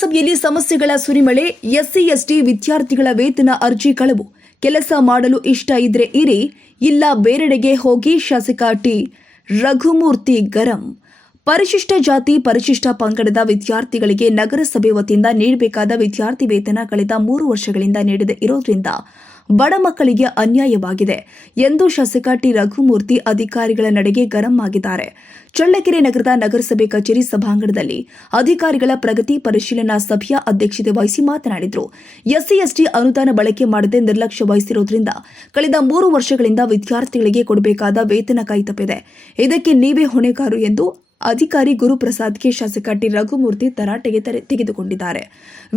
ನಗರಸಭೆಯಲ್ಲಿ ಸಮಸ್ಯೆಗಳ ಸುರಿಮಳೆ, SC, ST ವಿದ್ಯಾರ್ಥಿಗಳ ವೇತನ ಅರ್ಜಿ ಕಳವು. ಕೆಲಸ ಮಾಡಲು ಇಷ್ಟ ಇದ್ರೆ ಇರಿ, ಇಲ್ಲ ಬೇರೆಡೆಗೆ ಹೋಗಿ ಶಾಸಕ ಟಿ. ರಘುಮೂರ್ತಿ ಗರಂ. ಪರಿಶಿಷ್ಟ ಜಾತಿ, ಪರಿಶಿಷ್ಟ ಪಂಗಡದ ವಿದ್ಯಾರ್ಥಿಗಳಿಗೆ ನಗರಸಭೆ ವತಿಯಿಂದ ನೀಡಬೇಕಾದ ವಿದ್ಯಾರ್ಥಿ ವೇತನ ಕಳೆದ ಮೂರು ವರ್ಷಗಳಿಂದ ನೀಡದೇ ಇರೋದ್ರಿಂದ ಬಡ ಮಕ್ಕಳಿಗೆ ಅನ್ಯಾಯವಾಗಿದೆ ಎಂದು ಶಾಸಕ ಟಿ ರಘುಮೂರ್ತಿ ಅಧಿಕಾರಿಗಳ ನಡೆಗೆ ಗರಂ ಆಗಿದ್ದಾರೆ. ಚಳ್ಳಕೆರೆ ನಗರದ ನಗರಸಭೆ ಕಚೇರಿ ಸಭಾಂಗಣದಲ್ಲಿ ಅಧಿಕಾರಿಗಳ ಪ್ರಗತಿ ಪರಿಶೀಲನಾ ಸಭೆಯ ಅಧ್ಯಕ್ಷತೆ ವಹಿಸಿ ಮಾತನಾಡಿದರು. ಎಸ್ಸಿ, ಎಸ್ಟಿ ಅನುದಾನ ಬಳಕೆ ಮಾಡದೆ ನಿರ್ಲಕ್ಷ್ಯ ವಹಿಸಿರುವುದರಿಂದ ಕಳೆದ ಮೂರು ವರ್ಷಗಳಿಂದ ವಿದ್ಯಾರ್ಥಿಗಳಿಗೆ ಕೊಡಬೇಕಾದ ವೇತನ ಕೈತಪ್ಪಿದೆ ಇದಕ್ಕೆ ನೀವೇ ಹೊಣೆಗಾರು ಎಂದು ಅಧಿಕಾರಿ ಗುರುಪ್ರಸಾದ್ಗೆ ಶಾಸಕ ಟಿ. ರಘುಮೂರ್ತಿ ತರಾಟೆಗೆ ತೆಗೆದುಕೊಂಡಿದ್ದಾರೆ.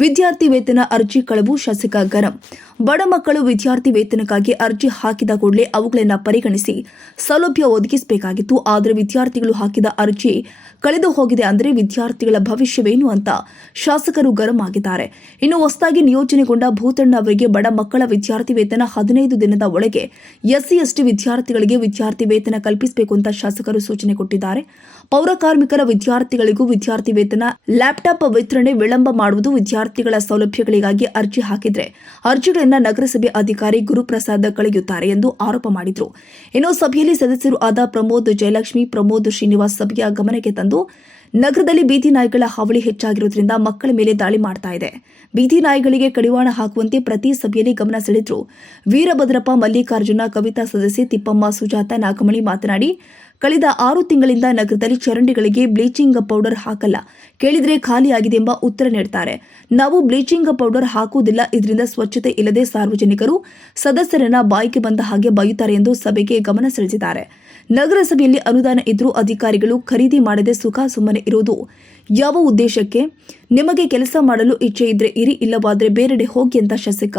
ವಿದ್ಯಾರ್ಥಿ ವೇತನ ಅರ್ಜಿ ಕಳವು ಶಾಸಕ ಗರಂ. ಬಡ ಮಕ್ಕಳು ವಿದ್ಯಾರ್ಥಿ ವೇತನಕ್ಕಾಗಿ ಅರ್ಜಿ ಹಾಕಿದ ಕೂಡಲೇ ಅವುಗಳನ್ನು ಪರಿಗಣಿಸಿ ಸೌಲಭ್ಯ ಒದಗಿಸಬೇಕಾಗಿತ್ತು. ಆದರೆ ವಿದ್ಯಾರ್ಥಿಗಳು ಹಾಕಿದ ಅರ್ಜಿ ಕಳೆದು ಹೋಗಿದೆ ಅಂದರೆ ವಿದ್ಯಾರ್ಥಿಗಳ ಭವಿಷ್ಯವೇನು ಅಂತ ಶಾಸಕರು ಗರಂ ಆಗಿದ್ದಾರೆ. ಇನ್ನು ಹೊಸದಾಗಿ ನಿಯೋಜನೆಗೊಂಡ ಭೂತಣ್ಣ ಅವರಿಗೆ ಬಡ ಮಕ್ಕಳ ವಿದ್ಯಾರ್ಥಿ ವೇತನ ಹದಿನೈದು ದಿನದ ಒಳಗೆ ಎಸ್ಸಿ ಎಸ್ಟಿ ವಿದ್ಯಾರ್ಥಿಗಳಿಗೆ ವಿದ್ಯಾರ್ಥಿ ವೇತನ ಕಲ್ಪಿಸಬೇಕು ಅಂತ ಶಾಸಕರು ಸೂಚನೆ ಕೊಟ್ಟಿದ್ದಾರೆ. ಪೌರ ಕಾರ್ಮಿಕರ ವಿದ್ಯಾರ್ಥಿಗಳಿಗೂ ವಿದ್ಯಾರ್ಥಿ ವೇತನ, ಲ್ಯಾಪ್ಟಾಪ್ ವಿತರಣೆ ವಿಳಂಬ ಮಾಡುವುದು ವಿದ್ಯಾರ್ಥಿಗಳ ಸೌಲಭ್ಯಗಳಿಗಾಗಿ ಅರ್ಜಿ ಹಾಕಿದ್ರೆ ಅರ್ಜಿಗಳನ್ನು ನಗರಸಭೆ ಅಧಿಕಾರಿ ಗುರುಪ್ರಸಾದ್ ಕಳೆಯುತ್ತಾರೆ ಎಂದು ಆರೋಪ ಮಾಡಿದರು. ಇನ್ನು ಸಭೆಯಲ್ಲಿ ಸದಸ್ಯರು ಆದ ಪ್ರಮೋದ್ ಜಯಲಕ್ಷ್ಮಿ, ಪ್ರಮೋದ್ ಶ್ರೀನಿವಾಸ್ ಸಭೆಯ ಗಮನಕ್ಕೆ ತಂದು ನಗರದಲ್ಲಿ ಬೀದಿ ನಾಯಿಗಳ ಹಾವಳಿ ಹೆಚ್ಚಾಗಿರುವುದರಿಂದ ಮಕ್ಕಳ ಮೇಲೆ ದಾಳಿ ಮಾಡ್ತಾ ಇದೆ. ಬೀದಿ ನಾಯಿಗಳಿಗೆ ಕಡಿವಾಣ ಹಾಕುವಂತೆ ಪ್ರತಿ ಸಭೆಯಲ್ಲಿ ಗಮನ ಸೆಳೆದ್ರು. ವೀರಭದ್ರಪ್ಪ, ಮಲ್ಲಿಕಾರ್ಜುನ, ಕವಿತಾ ಸದಸ್ಯೆ, ತಿಪ್ಪಮ್ಮ, ಸುಜಾತ ನಾಗಮಣಿ ಮಾತನಾಡಿ ಕಳೆದ ಆರು ತಿಂಗಳಿಂದ ನಗರದಲ್ಲಿ ಚರಂಡಿಗಳಿಗೆ ಬ್ಲೀಚಿಂಗ್ ಪೌಡರ್ ಹಾಕಲ್ಲ. ಕೇಳಿದ್ರೆ ಖಾಲಿಯಾಗಿದೆ ಎಂಬ ಉತ್ತರ ನೀಡುತ್ತಾರೆ ನಾವು ಬ್ಲೀಚಿಂಗ್ ಪೌಡರ್ ಹಾಕುವುದಿಲ್ಲ. ಇದರಿಂದ ಸ್ವಚ್ಛತೆ ಇಲ್ಲದೆ ಸಾರ್ವಜನಿಕರು, ಸದಸ್ಯರನ್ನ ಬಾಯಿಗೆ ಬಂದ ಹಾಗೆ ಬೈಯುತ್ತಾರೆ ಎಂದು ಸಭೆಗೆ ಗಮನ ಸೆಳೆದಿದ್ದಾರೆ. ನಗರಸಭೆಯಲ್ಲಿ ಅನುದಾನ ಇದ್ರೂ ಅಧಿಕಾರಿಗಳು ಖರೀದಿ ಮಾಡದೆ ಸುಖ ಸುಮ್ಮನೆ ಇರುವುದು ಯಾವ ಉದ್ದೇಶಕ್ಕೆ ನಿಮಗೆ ಕೆಲಸ ಮಾಡಲು ಇಚ್ಛೆ ಇದ್ರೆ ಇರಿ, ಇಲ್ಲವಾದ್ರೆ ಬೇರೆಡೆ ಹೋಗಿ ಅಂತ ಶಾಸಕ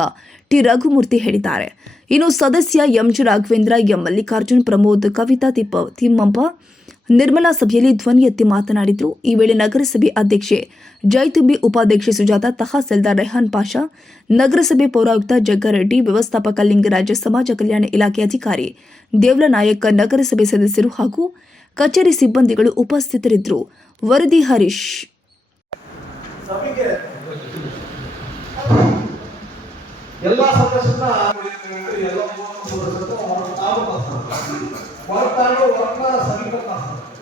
ಟಿ. ರಘುಮೂರ್ತಿ ಹೇಳಿದ್ದಾರೆ. ಇನ್ನು ಸದಸ್ಯ M G Raghavendra, M. Mallikarjun, Pramod, Kavitha Tippa, Timmappa Nirmala ಸಭೆಯಲ್ಲಿ ಧ್ವನಿ ಎತ್ತಿ ಮಾತನಾಡಿದ್ರು. ಈ ವೇಳೆ ನಗರಸಭೆ ಅಧ್ಯಕ್ಷೆ ಜೈತುಂಬಿ, ಉಪಾಧ್ಯಕ್ಷೆ ಸುಜಾತ, ತಹಸೀಲ್ದಾರ್ ರೆಹಾನ್ ಪಾಷಾ, ನಗರಸಭೆ ಪೌರಾಯುಕ್ತ ಜಗ್ಗಾರೆಡ್ಡಿ ವ್ಯವಸ್ಥಾಪಕ ಲಿಂಗರಾಜ, ಸಮಾಜ ಕಲ್ಯಾಣ ಇಲಾಖೆ ಅಧಿಕಾರಿ ದೇವ್ಲ ನಾಯಕ್, ನಗರಸಭೆ ಸದಸ್ಯರು ಹಾಗೂ ಕಚೇರಿ ಸಿಬ್ಬಂದಿಗಳು ಉಪಸ್ಥಿತರಿದ್ದರು. ವರದಿ ಹರೀಶ್. ಎಲ್ಲ ಸದಸ್ಯರು ಎಲ್ಲ ಮೂವತ್ತು ಸದಸ್ಯರನ್ನ ಹೊರ- ನಾವು ಮಾತಾಡ್ತಾರೆ. ಹೊರತಾಡು ವರ್ಣ ಸಮೀಪಕ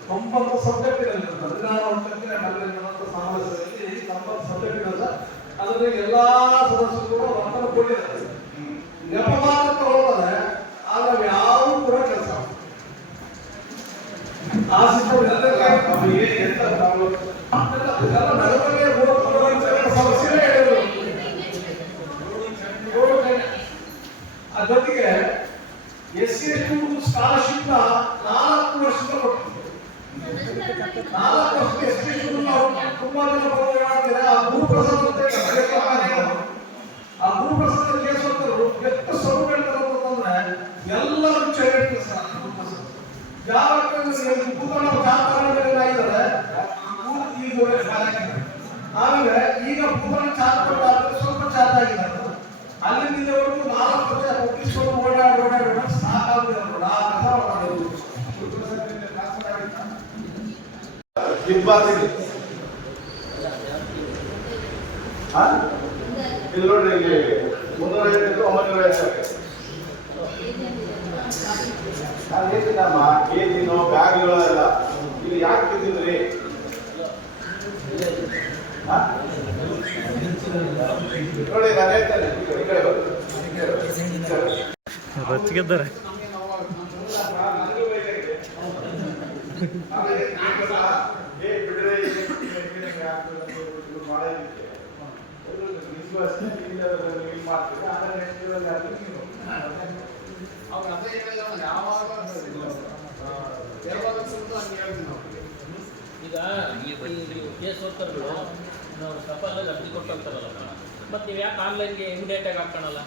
ತೊಂಬತ್ತು ಸಬ್ಜೆಕ್ಟ್ ಇರುತ್ತೆ ಹದಿನಾರು ವರ್ಷಕ್ಕೆ ನಡೆದಿರುವಂತ ಸಮಾವೇಶದಲ್ಲಿ ತೊಂಬತ್ತು ಸಬ್ಜೆಕ್ಟ್ ಇರುತ್ತೆ ಅದರಲ್ಲಿ ಎಲ್ಲಾ ಸದಸ್ಯರು ಕೂಡ ಒತ್ತಡ ಕೊಟ್ಟಿದ್ದಾರೆ ನೆಪಮಾನಕ್ಕೆ ಹೋದರೆ ಆಗ ಯಾವ ಕೂಡ ಕೆಲಸ ಆ ಸಿಸ್ಟಮ್ ಅದರೊಟ್ಟಿಗೆ ಎಸ್ ಸಿ ಎಸ್ ಸ್ಕಾಲರ್ಶಿಪ್ ನಾಲ್ಕು ವರ್ಷದ ಕೊಟ್ಟಿದ್ರು ನಾಲ್ಕು ವರ್ಷಕ್ಕೆ ಎಸ್ ಸಿ ತುಂಬಾ ಜನ ಬಂದು ಹೇಳ್ತಾರೆ ಆ ಗುರುಪ್ರಸಾದ್ ಅಂತ ಹೇಳಿ ಆ ಗುರುಪ್ರಸಾದ್ ಕೇಸರು ಎಷ್ಟು ಸೌರು ಹೇಳ್ತಾರೆ ಅಂತಂದ್ರೆ ಎಲ್ಲರೂ ಗುರುಪ್ರಸಾದ್ ಯಾವ ಈಗ ಬಾಲಾಕಿದ್ದಾರೆ. ಆಮೇಲೆ ಈಗ ಭೂತನ ಚಾತುರ್ಯ ಸ್ವಲ್ಪ ಚಾತ ಆಗಿದ್ದಾರೆ ಅಲ್ಲಿಂದ ಇಲ್ಲಿವರೆಗೂ ನಾಲ್ಕು ವರ್ಷ ಒಪ್ಪಿಸ್ಕೊಂಡು ಓಡಾಡಿ ಓಡಾಡಿ ಓಡಾಡಿ ಸಾಕಾಗಿದೆ ಅವ್ರು. ಆ ಕೆಲಸ ಮಾಡೋದು. ಕಿಬ್ಬಾಸಿಗೆ ಹಾ? ಇಲ್ಲಿ ನೋಡ್ರಿ ಇಲ್ಲಿ ಮುನ್ನೂರ ಐವತ್ತು ಒಂಬೈನೂರ ಐವತ್ತು ನಾನು ಹೇಳ್ತೀನಮ್ಮ ಕೇಜಿನೋ ಬ್ಯಾಗ್ಗಳು ಎಲ್ಲ ಇಲ್ಲಿ ಯಾಕೆ ತಿಂದಿದ್ರಿ? ನೋಡಿ, ನಾನು ಹೇಳ್ತೇನೆ, ಈ ಈಗ ಈ ನಾವು ಅರ್ಜಿ ಕೊಟ್ಟಂತಾರಲ್ಲ ಮತ್ತೆ ನೀವು ಯಾಕೆ ಆನ್ಲೈನ್ಗೆ ಇಮಿಡಿಯೇಟಾಗಿ ಹಾಕೋಣಲ್ಲ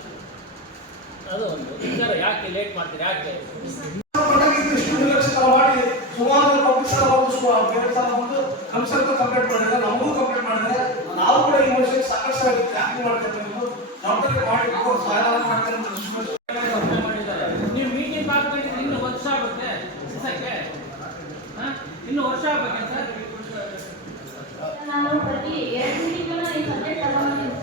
ಅದು ಒಂದು ಯಾಕೆ ಲೇಟ್ ಮಾಡ್ತೀರಿ ಯಾಕೆ ಮಾಡಿ ಸುಮಾರು ಕಂಪ್ಲೀಟ್ ಮಾಡಿದ್ರೆ ಆಗುತ್ತೆ ಹ್ಯಾಂಗ್ ಮಾಡ್ತಕ್ಕಂಥದ್ದು ಡಾಕ್ಟರ್ ಮಾಡಿದ್ದು ಸಾಧಾರಣ ಮಾಡ್ತಕ್ಕಂಥ ನೀವು ಮೀಟಿಂಗ್ ಮಾಡ್ಕೊಂಡಿದ್ರೆ ಇನ್ನು ವರ್ಷ ಆಗುತ್ತೆ. ಸಕ್ಕೆ ಇನ್ನು ವರ್ಷ ಆಗುತ್ತೆ ಸರ್ ನಾನು ಪ್ರತಿ ಎರಡು ತಿಂಗಳ ಈ ಸಬ್ಜೆಕ್ಟ್ ಅಂತ ಮೀಟಿಂಗ್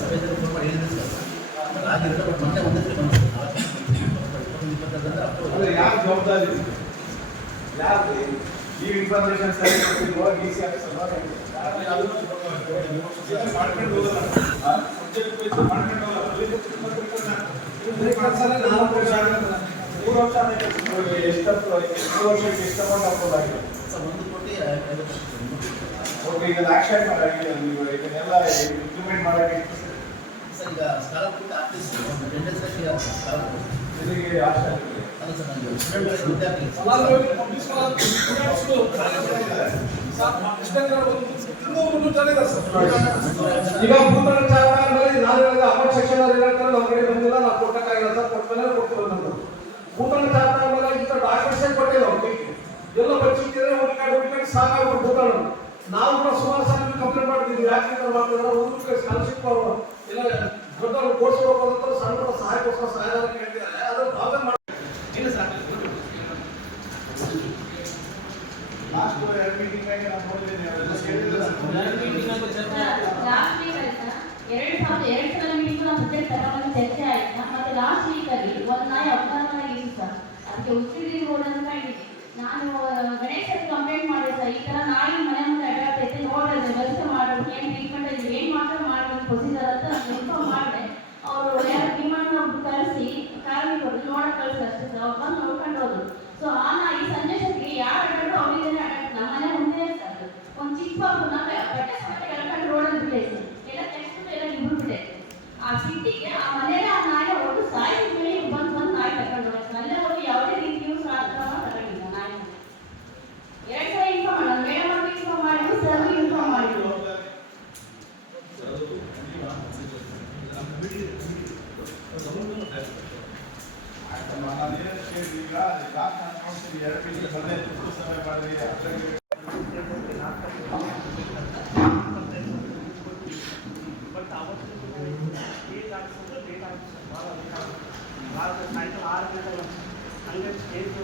ಸಭೆ ಫೋನ್ ಮಾಡಿ ಹೇಳಿದ್ರೆ ಸರ್ ಆಗಿರುತ್ತೆ ಬಟ್ ಮೊನ್ನೆ ಒಂದು ಸರಿ ಬಂದಿದೆ ಅಂದ್ರೆ ಯಾರು ಜವಾಬ್ದಾರಿ ಯಾರು ಈ ಇನ್ಫಾರ್ಮೇಶನ್ ಸರಿ ಕೊಟ್ಟಿಲ್ವೋ ಡಿ ಸಿ ಆಫೀಸ್ ಮಾಡ್ಕೊಂಡು ಹೋಗಲ್ಲ. ಮೂರು ವರ್ಷ. ಎಷ್ಟತ್ತು ಮೂರು ವರ್ಷಕ್ಕೆ ಎಷ್ಟು ಅಮೌಂಟ್ ಹಾಕೋದಾಗಿದೆ ಓಕೆ ಈಗ ಆಕ್ಷನ್ ಮಾಡಾಗಿದೆ ನೀವು ಇದನ್ನೆಲ್ಲ ಇಂಪ್ಲಿಮೆಂಟ್ ಇದಕ್ಕೆ ಆಕ್ಷನ್ ಈಗ ಭೂತನ ಚಾಲನ ಮೇಲೆ ನಾನು ಹೇಳಿದ ಅಮೌಂಟ್ ಸೆಕ್ಷನ್ ಅಲ್ಲಿ ಹೇಳ್ತಾರೆ ನಮ್ಮ ಬಂದಿಲ್ಲ ನಾವು ಕೊಟ್ಟಕ್ಕಾಗಿಲ್ಲ ಸರ್ ಕೊಟ್ಟಮೇಲೆ ಕೊಡ್ತೀವಿ ನಮ್ದು. ಭೂತನ ಚಾಲನ ಮೇಲೆ ಇಂಥ ಡಾಕ್ಯುಮೆಂಟ್ಸ್ ಕೊಟ್ಟಿಲ್ಲ ಅವ್ರಿಗೆ ಎಲ್ಲ ಬಚ್ಚಿಟ್ಟಿದ್ರೆ ಹುಡುಕಾಡಿ ಹುಡುಕಾಡಿ ಸಾಕಾಗ್ಬಿಟ್ಟು ಭೂತಳ ನಾವು ಕೂಡ ಸುಮಾರು ಸಲ ಕಂಪ್ಲೇಂಟ್ ಮಾಡ್ತಿದ್ವಿ ಯಾಕೆ ಮಾಡ್ತಿದ್ರೆ? ಊರಿಗೆ ಸ್ಕಾಲರ್ಶಿಪ್ ಅವರು. ಎಲ್ಲ ದೊಡ್ಡ ಕೋರ್ಸ್ ಹೋಗೋದಂತ ಸಣ್ಣ ಪುಟ್ಟ ಸಹಾಯಕ್ಕೋಸ್ಕರ ಸಹಾಯ ಕೇಳ್ತಿದ್ದಾರೆ. ಪ್ರಾಬ್ಲಮ್ ಲಾಸ್ಟ್ ಎರಡು ಮೀಟಿಂಗ್ ನಾನು ನೋಡಿದ್ದೀನಿ ಅವರೆಲ್ಲ ಕೇಳಿದ್ರೆ ಲಾಸ್ಟ್ ವೀಕ್ ಆಯ್ತಾ ಎರಡು ಸಾವಿರದ ಎರಡು ಸಲ ಮೀಟಿಂಗ್ ನಾವು ಸಬ್ಜೆಕ್ಟ್ ತಗೊಂಡು ಚರ್ಚೆ ಆಯ್ತಾ ಮತ್ತೆ ಲಾಸ್ಟ್ ವೀಕ್ ಅಲ್ಲಿ ಒಂದು ನಾಯಿ ಆಗಿದೆ ಸರ್. ಅದಕ್ಕೆ ಉಚ್ಚಿಡಿ ರೋಡ್ ಅಂತ ನಾನು ಗಣೇಶ್ ಕಂಪ್ಲೇಂಟ್ ಮಾಡಿದೆ ಸರ್. ಈ ತರ ನಾಯಿ ಮನೆ ಮುಂದೆ ಅಡ್ಡಾಡ್ತೈತೆ ನೋಡ್ರಿ ವ್ಯವಸ್ಥೆ ಮಾಡೋದು. ಏನು ಟ್ರೀಟ್ಮೆಂಟ್ ಇದೆ ಏನು ಮಾತ್ರ ಮಾಡಬೇಕು ಪ್ರೊಸೀಜರ್ ಅಂತ ನಾನು ಇನ್ಫಾರ್ಮ್ ಮಾಡಿದೆ. ಅವರು ಯಾರು ಡಿಮಾಂಡ್ ಒಬ್ರು ಕಳಿಸಿ ಕಾರ್ಮಿಕರು ನೋಡಕ್ ಕಳಿಸಿ ಅಷ್ಟೇ. ಅವ್ರು ಬಂದು ನೋಡ್ಕೊಂಡು ಹೋದ್ರು ಸೊ ಆ ನಾಯಿ ಸಂಜೆ ಹೊತ್ತಿಗೆ ಯಾರು ಅಡ್ಡಾಡೋ ಅವ್ರಿಗೆ ಅಡ್ಡಾಡ್ತು ನಮ್ಮ ಮನೆ ಮುಂದೆ ಸರ್ ಒಂದು ಚಿಕ್ಕ ಪಾಪನ ಬಟ್ಟೆ ಸಮೇತ ಕೆಳಕೊಂಡು ರೋಡಲ್ಲಿ ಬಿಟ್ಟೈತೆ ಎಲ್ಲ ತೆಗೆಸ್ಬಿಟ್ಟು ಎಲ್ಲ ಇಬ್ರು ಬಿಟ್ಟೈತೆ ಆ ಸಿಟ್ಟಿಗೆ ಆ ಮನೆಯಲ್ಲೇ ಆ ನಾಯಿ ಒಟ್ಟು ಸಾಯಿಸಿದ ಮೇಲೆ ಬಂದು ಬಂದು ನಾಯಿ ತಗೊಂಡು ಹೋಗ್ತಾರೆ ಅಲ್ಲೇ ಅವ್ರಿಗೆ ಯಾವುದೇ ರೀತಿಯೂ ಕ್ರಮ ತಗೊಂಡಿಲ್ಲ ನಾಯಿ ಎರಡು ಸಲ ಇನ್ಫಾರ್ಮ್ ಮಾಡೋದು ಮೇಡಮ್ ಅವ್ರಿಗೆ ಇನ್ಫಾರ್ಮ್ ಮಾಡಿದ್ರು ಸರ್ ಇನ್ಫಾರ್ಮ್ ಮಾಡಿದ್ರು ಆಯ್ತಮ್ಮ ನಾನು ಏನು ಕೇಳಿದ್ವಿ ಈಗ ಲಾಸ್ಟ್ ನಾನು ನೋಡ್ತೀನಿ ಎರಡು ಮೀಟಿಂಗ್ ಬಂದೆ